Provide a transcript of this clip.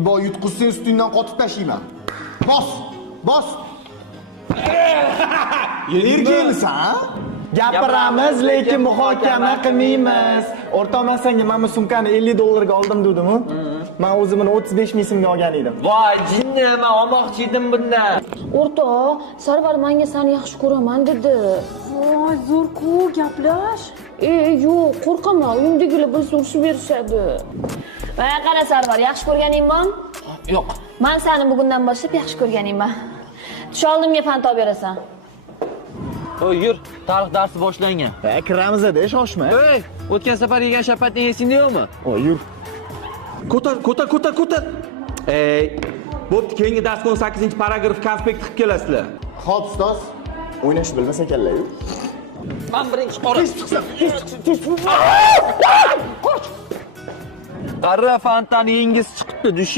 Ibo yutqizsang ustingdan qotib tashlayman. Bos! Bos! Yergaymisan? Gapiramiz, lekin muhokama qilmaymiz. O'rtoqman senga mana bu sumkani $50 ga oldim dedim-ku. Men o'zimni 35 ming so'mga olgan edim. Voy, jinni, men olmoqchi edim bundan. O'rtoq, Sarvar menga seni yaxshi ko'raman dedi. Voy, zo'r-ku gaplash. Yo'q, qo'rqaman. Uyimdagilar bilsa urishib berishadi. Mana qara Sarvar, yaxshi ko'rganingmi? Yo'q. Men seni bugundan boshlab yaxshi ko'rganingman. Tush oldimga fan top berasan. Qo'y, yur, tarix darsi boshlangan. Kiramiz-da, shoshma. Ey, o'tgan safar yegan shapatning esingda yo'qmi? Yur. Ko'tar. Bo'pti, keyingi darsga 18-paragraf konspekt qilib kelasizlar. Xo'p, ustoz. O'ynashni bilmasa kalla-yu. Men birinchi qora. Qara fantaningiz chiqibdi,